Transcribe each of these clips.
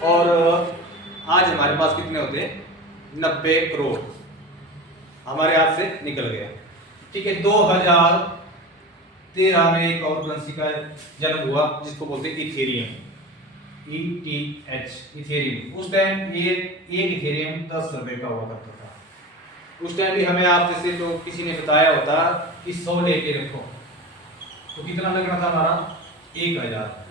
और आज हमारे पास कितने होते हैं? 90 करोड़ हमारे हाथ से निकल गया। ठीक है, 2013 में एक और करेंसी का जन्म हुआ जिसको बोलते हैं इथेरियम, ETH, इथेरियम। उस टाइम ये एक इथेरियम 10 रुपए का हुआ करता था। उस टाइम भी हमें आप जैसे तो किसी ने बताया होता कि 100 लेके रखो तो कितना लगना था हमारा? 1000।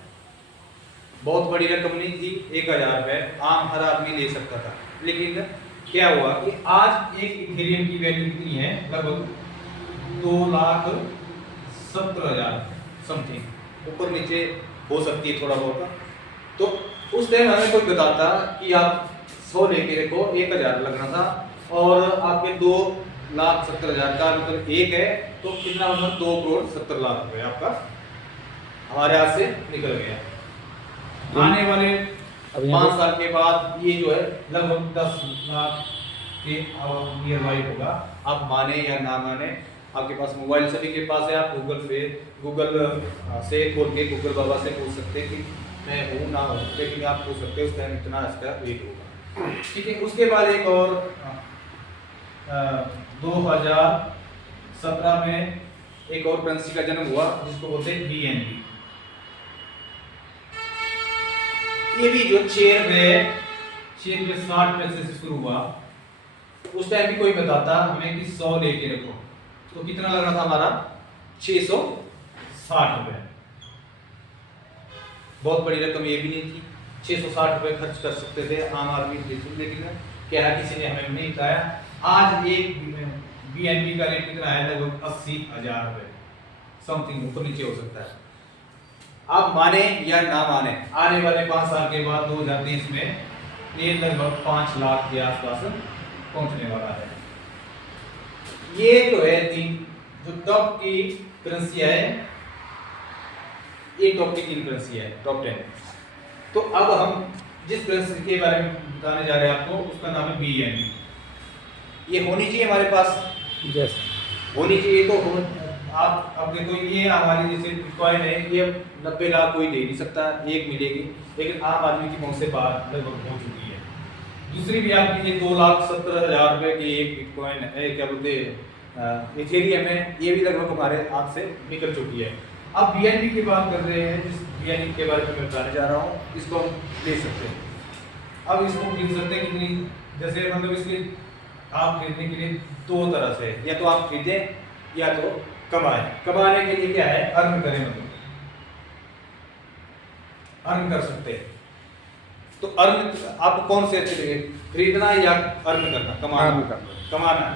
बहुत बड़ी रकम नहीं थी 1000 रुपए, आम हर आदमी ले सकता था। लेकिन क्या हुआ कि आज एक इथेरियम की वैल्यू कितनी है? लगभग 2,70,000 समथिंग, ऊपर नीचे हो सकती है थोड़ा बहुत। तो उस टाइम हमें कोई बताता कि आप 100 लेके रखो 1000 लगना था, और आपके 2,70,000 का मतलब एक है तो कितना मतलब 2,70,00,000 रुपए आपका हमारे हाथ से निकल गया। आने वाले 5 साल के बाद ये जो है लगभग 10 लाख के नियर बाई होगा। आप माने या ना माने, आपके पास मोबाइल सभी के पास है, आप गूगल से खोल के गूगल बाबा से पूछ सकते हैं कि मैं हूँ ना हूँ, लेकिन आप पूछ सकते हैं उस टाइम इतना इसका रेट होगा। ठीक है, उसके बाद एक और 2017 में एक और करेंसी का जन्म हुआ जिसको बोलते हैं BNB। ये भी जो शेयर में 60 पैसे से शुरू हुआ। उस टाइम भी कोई बताता हमें कि 100 लेके रखो तो कितना लग रहा था हमारा? 660 रुपए। बहुत बड़ी रकम ये भी नहीं थी, 660 रुपए खर्च कर सकते थे आम आदमी। लेकिन क्या है, किसी ने हमें नहीं बताया। आज एक BNB का रेट कितना है? लगभग 80,000 रुपए समथिंग, ऊपर नीचे हो सकता है। आप माने या ना माने, आने वाले 5 साल के बाद 2030 में ये लगभग 5 लाख के आसपास पहुंचने वाला है। ये तो है 3 जो टॉप की करेंसी है, ये टॉप की 3 करेंसी है, टॉप 10। तो अब हम जिस करेंसी के बारे में बताने जा रहे हैं आपको, उसका नाम है BNB। ये होनी चाहिए हमारे पास, यस होनी चाहिए। तो आप अब देखो, ये हमारी जैसे बिटकॉइन है, ये 90 लाख कोई दे नहीं सकता, एक मिलेगी, लेकिन आम आदमी की पहुंच से बाहर लगभग हो चुकी है। दूसरी भी आपकी ये 2,70,000 रुपए की एक बिटकॉइन है, क्या बोलते इथेरियम है, ये भी लगभग हमारे हाथ से निकल चुकी है। अब BNB की बात कर रहे हैं, जिस BNB के बारे में मैं बताने जा रहा हूँ, इसको हम ले सकते हैं। अब इसको खरीद सकते हैं कितनी, जैसे मतलब इसके आप खरीदने के लिए 2 तरह से, या तो आप खरीदें या तो कमाएं। कमाने के लिए क्या है? अर्न करें, मतलब अर्न कर सकते हैं। तो अर्न आपको कौन से अच्छे लगे, खरीदना या अर्न करना? कमाना।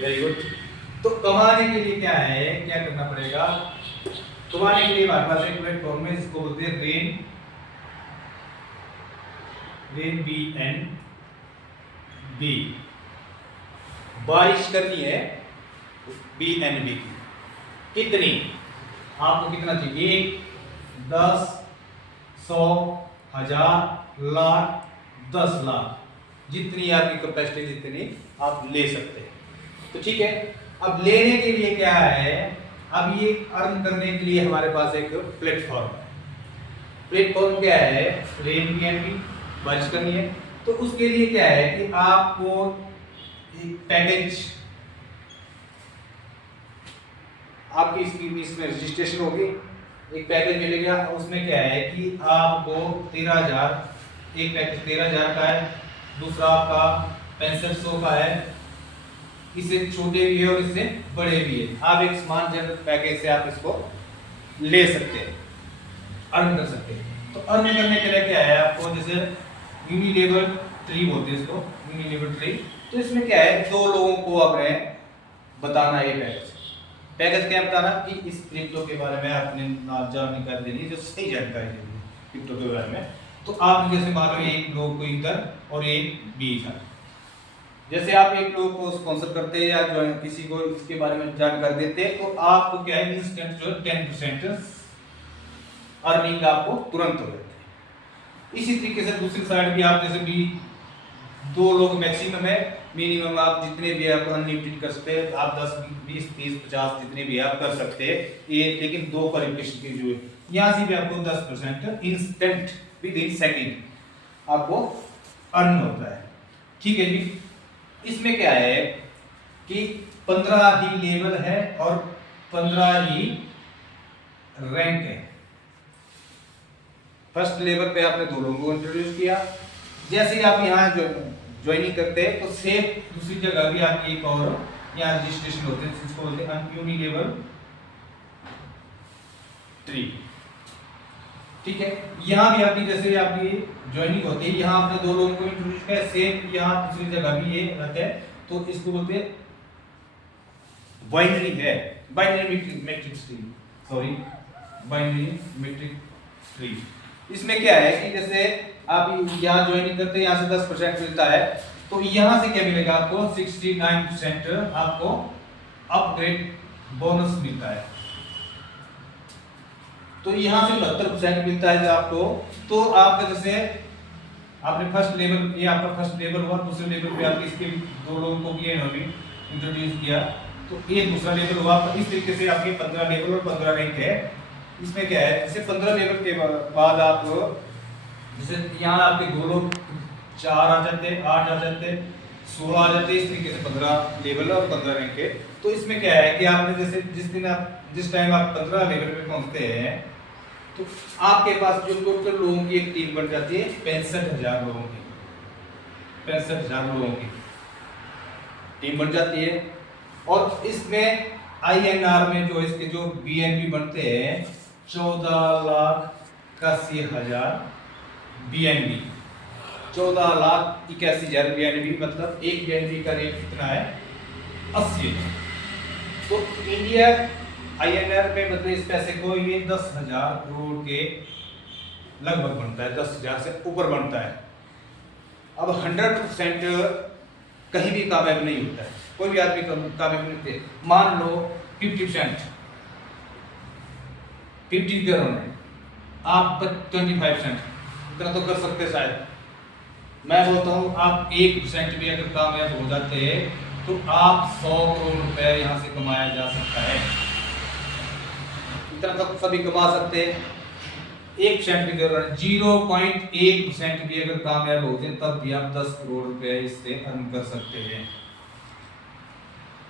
Very good. तो कमाने के लिए क्या है, क्या करना पड़ेगा? कमाने के लिए हमारे पास एक प्लेटफॉर्म है जिसको बोलते हैं रेन BNB। बारिश करनी है BNB की। कितनी? आपको कितना चाहिए? 1, 10, 100, 1000, लाख, 10 लाख, जितनी आपकी कैपेसिटी जितनी आप ले सकते हैं। तो ठीक है, अब लेने के लिए क्या है? अब ये अर्न करने के लिए हमारे पास एक प्लेटफॉर्म है। प्लेटफॉर्म क्या है? रेन BNB बारिश करनी है। तो उसके लिए क्या है कि आपको एक पैकेज, आपकी इसमें रजिस्ट्रेशन होगी, एक पैकेज मिलेगा। उसमें क्या है कि आपको 13,000, एक पैकेज 13,000 का है, दूसरा आपका 6500 का है, इससे छोटे भी है और इससे बड़े भी है। आप एक समान जनरल पैकेज से आप इसको ले सकते हैं, अर्न कर सकते हैं। तो अर्न करने के लिए क्या है आपको, जैसे यूनिलेवल ट्री बोलते हैं इसको, यूनिलेवल ट्री। तो इसमें क्या है, 2 लोगों को आपने बताना है पैकेज क्या बताना कि इस क्रिप्टो के बारे में आपने जानकारी देनी, जो सही जानकारी देनी है क्रिप्टो के बारे में। तो आप जैसे मान लो एक लोग को इधर और एक बी इधर, जैसे आप एक लोग को स्पॉन्सर करते हैं या जो किसी को इसके बारे में जानकारी देते हैं, तो आपको क्या है, इंस्टेंट जो 10% अर्निंग आपको तुरंत हो जाती है। इसी तरीके से दूसरी साइड भी आप जैसे भी 2 लोग मैक्सिमम है, मिनिमम आप जितने भी आप अनलिमिटेड कर सकते हैं, आप 10, 20, 30, 50 जितने भी आप कर सकते हैं ये। लेकिन 2 क्वालिफिकेशन की जो है, यहाँ से भी आपको 10% इंस्टेंट विद इन सेकंड आपको अर्न होता है। ठीक है जी। इसमें क्या है कि 15 ही लेवल है और 15 ही रैंक है। फर्स्ट लेवल पे आपने 2 लोगों को इंट्रोड्यूस किया, जैसे ही आप यहाँ ज्वाइनिंग करते हैं तो सेम दूसरी जगह भी आपकी एक और यहाँ रजिस्ट्रेशन होते हैं, जिसको बोलते हैं यूनी लेवल 3। ठीक है, यहाँ भी आपकी जैसे आपकी ज्वाइनिंग होती है, यहाँ आपने 2 लोगों को इंट्रोड्यूस किया, सेम यहाँ दूसरी जगह भी ये रहता है, तो इसको बोलते हैं बाइनरी है, binary matrix tree, sorry binary matrix tree. इसमें क्या है कि जैसे आप यहाँ ज्वाइनिंग करते हैं, यहाँ से 10% मिलता है, तो यहाँ से क्या मिलेगा आपको 69% आपको अपग्रेड बोनस मिलता है। तो यहाँ से 69% मिलता है आपको। तो आपका जैसे आपने फर्स्ट लेवल, ये आपका फर्स्ट लेवल हुआ, दूसरे लेवल पे आपके इसके 2 लोगों को भी इन्होंने इंट्रोड्यूस किया, तो ये दूसरा लेवल हुआ। इस तरीके से आपके 15 लेवल और 15 रैंक है। इसमें क्या है, जैसे 15 लेवल के बाद आप जैसे यहाँ आपके 2 लोग 4 आ जाते, 8 आ जाते, 16 आ जाते, इस तरीके से 15 लेवल और 15 रैंक है। तो इसमें क्या है कि आपने जैसे जिस टाइम आप 15 लेवल पे पहुंचते हैं, तो आपके पास जो टोटल लोगों की एक टीम बन जाती है 65,000 लोगों की, 65,000 लोगों की टीम बन जाती है। और इसमें INR में जो इसके जो BNB बनते हैं 14,81,000 BNB, 14,81,000 BNB, मतलब एक BNB का रेट कितना है 80। तो इंडिया INR में मतलब इस पैसे को ये 10,000 करोड़ के लगभग बनता है, 10,000 से ऊपर बनता है। अब 100% कहीं भी कामयाब नहीं होता है, कोई भी आदमी कामयाब नहीं होते। मान लो 50% 50 करोड़ है, आप 25% इतना तो कर सकते शायद। मैं बोलता हूँ आप 1% भी अगर कामयाब हो जाते हैं तो आप 100 करोड़ रुपए यहाँ से कमाया जा सकता है। इतना तो सभी कमा सकते हैं। 1% भी कर 0.1% भी अगर कामयाब होते हैं तब भी आप 10 करोड़ रुपए इससे अर्न कर सकते हैं।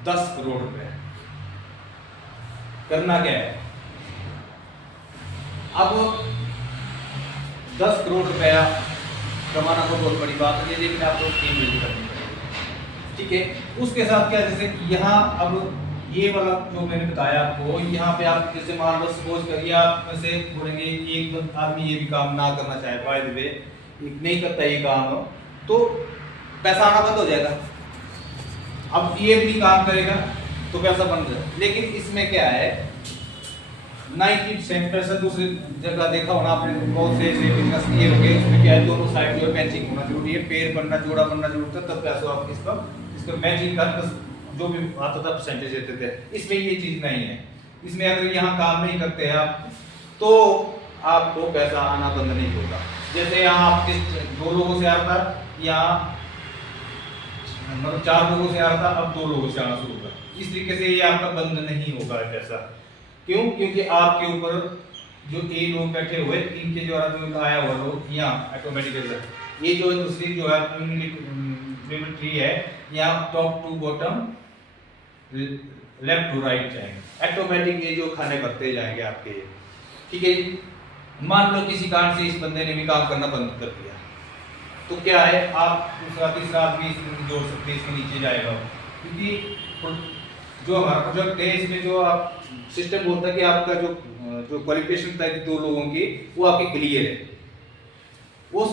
10 करोड़ रुपए करना क्या है, अब 10 करोड़ रुपया कमाना तो बहुत बड़ी बात है, लेकिन आपको टीम बिल्ड करनी पड़ेगी। ठीक है, उसके साथ क्या, जैसे यहाँ अब ये वाला जो मैंने बताया आपको, यहाँ पे आप जैसे मान लो सपोज करिए आप में से बोलेंगे एक आदमी ये भी काम ना करना चाहे, बाय द वे नहीं करता ये काम, तो पैसा आना बंद हो जाएगा। अब ये भी नहीं काम करेगा तो पैसा बंद हो जाएगा। लेकिन इसमें क्या है 90% पैसा दूसरी जगह देखा होना आपने, बहुत से ऐसे बिजनेस किए होंगे, इसमें क्या है दोनों साइड जो है मैचिंग होना जरूरी है, पेड़ बनना जोड़ा बनना जरूरत है, तब पैसा आप इसका मैचिंग कर जो भी आता था परसेंटेज देते थे। इसमें ये चीज नहीं है। इसमें अगर यहाँ काम नहीं करते हैं आप तो आपको पैसा आना बंद नहीं होगा। जैसे यहाँ आप 2 लोगों से आ रहा था, यहाँ मतलब 4 लोगों से आ रहा था, अब 2 लोगों से आना शुरू होगा। इस तरीके से ये आपका बंद नहीं होगा पैसा। क्यों? क्योंकि आपके ऊपर जो ए लोग बैठे हुए, इनके द्वारा जो आया हुआ लोग यहाँ ऑटोमेटिकली ये जो दूसरी जो है पेमेंट ट्री है, यहाँ top to bottom left to right जाएंगे, ऑटोमेटिक ये जो खाने बढ़ते जाएंगे आपके। ठीक है, मान लो किसी कारण से इस बंदे ने भी काम करना बंद कर दिया, तो क्या है आप दूसरा तीसरा आदमी इसमें जोड़ सकते हैं, इसके नीचे जाएगा। क्योंकि जो हमारा प्रोजेक्ट है इसमें जो आप सिस्टम बोलता है कि आपका जो क्वालिफिकेशन था 2 लोगों की वो आपकी क्लियर है। उस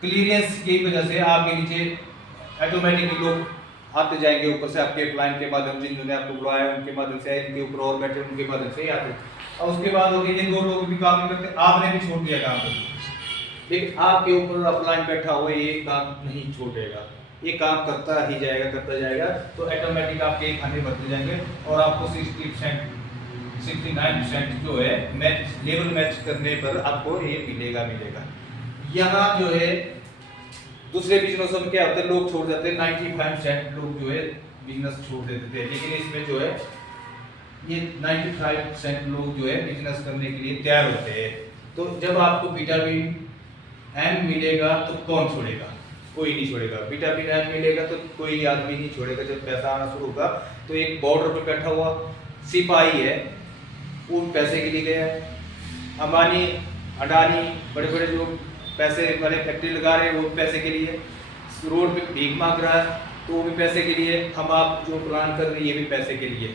क्लियरेंस की वजह से आपके नीचे ऑटोमेटिकली लोग आते जाएंगे ऊपर से, आपके क्लाइंट के माध्यम से, जिन्होंने आपको बुलाया उनके माध्यम से, इनके ऊपर और बैठे उनके माध्यम से ही आते। और उसके बाद हो गए ये 2 लोग भी काम नहीं करते, आपने भी छोड़ दिया काम करना, लेकिन आपके ऊपर अपलाइन बैठा हुआ ये काम नहीं छोड़ेगा, ये काम करता ही जाएगा करता जाएगा। तो ऑटोमेटिक आपके खाने बढ़ते जाएंगे और आपको 60% 69% जो है मैच लेवल मैच करने पर आपको ये मिलेगा। यहाँ जो है दूसरे बिजनेसों में क्या होता है, लोग छोड़ जाते हैं, 95% लोग जो है बिजनेस छोड़ देते थे, लेकिन इसमें जो है ये 95% लोग जो है बिजनेस करने के लिए तैयार होते हैं। तो जब आपको विटामिन एम मिलेगा तो कौन छोड़ेगा? कोई नहीं छोड़ेगा। विटामिन एम मिलेगा तो कोई आदमी नहीं छोड़ेगा। जब पैसा आना शुरू होगा तो एक बॉर्डर पे बैठा हुआ सिपाही है, वो पैसे के लिए गया है। अंबानी, अडानी, बड़े बड़े जो पैसे वाले फैक्ट्री लगा रहे हैं वो पैसे के लिए, रोड पे भीख मांग रहा है तो वो भी पैसे के लिए, हम आप जो प्लान कर रहे हैं ये भी पैसे के लिए।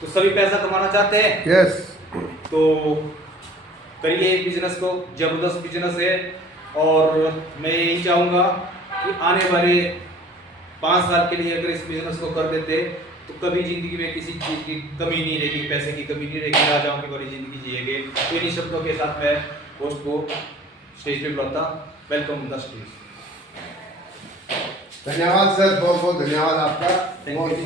तो सभी पैसा कमाना चाहते हैं। यस, तो करिए इस बिजनेस को, जबरदस्त बिजनेस है। और मैं यही चाहूँगा कि आने वाले 5 साल के लिए अगर इस बिजनेस को कर देते तो कभी जिंदगी में किसी चीज़ की कमी नहीं रहेगी, पैसे की कमी नहीं रहेगी, राजाओं की बड़ी जिंदगी जिएंगे। तो इन्हीं शब्दों के साथ मैं होस्ट को स्टेज पे बुलाता। Welcome the stage. धन्यवाद सर, बहुत बहुत धन्यवाद आपका। Thank you.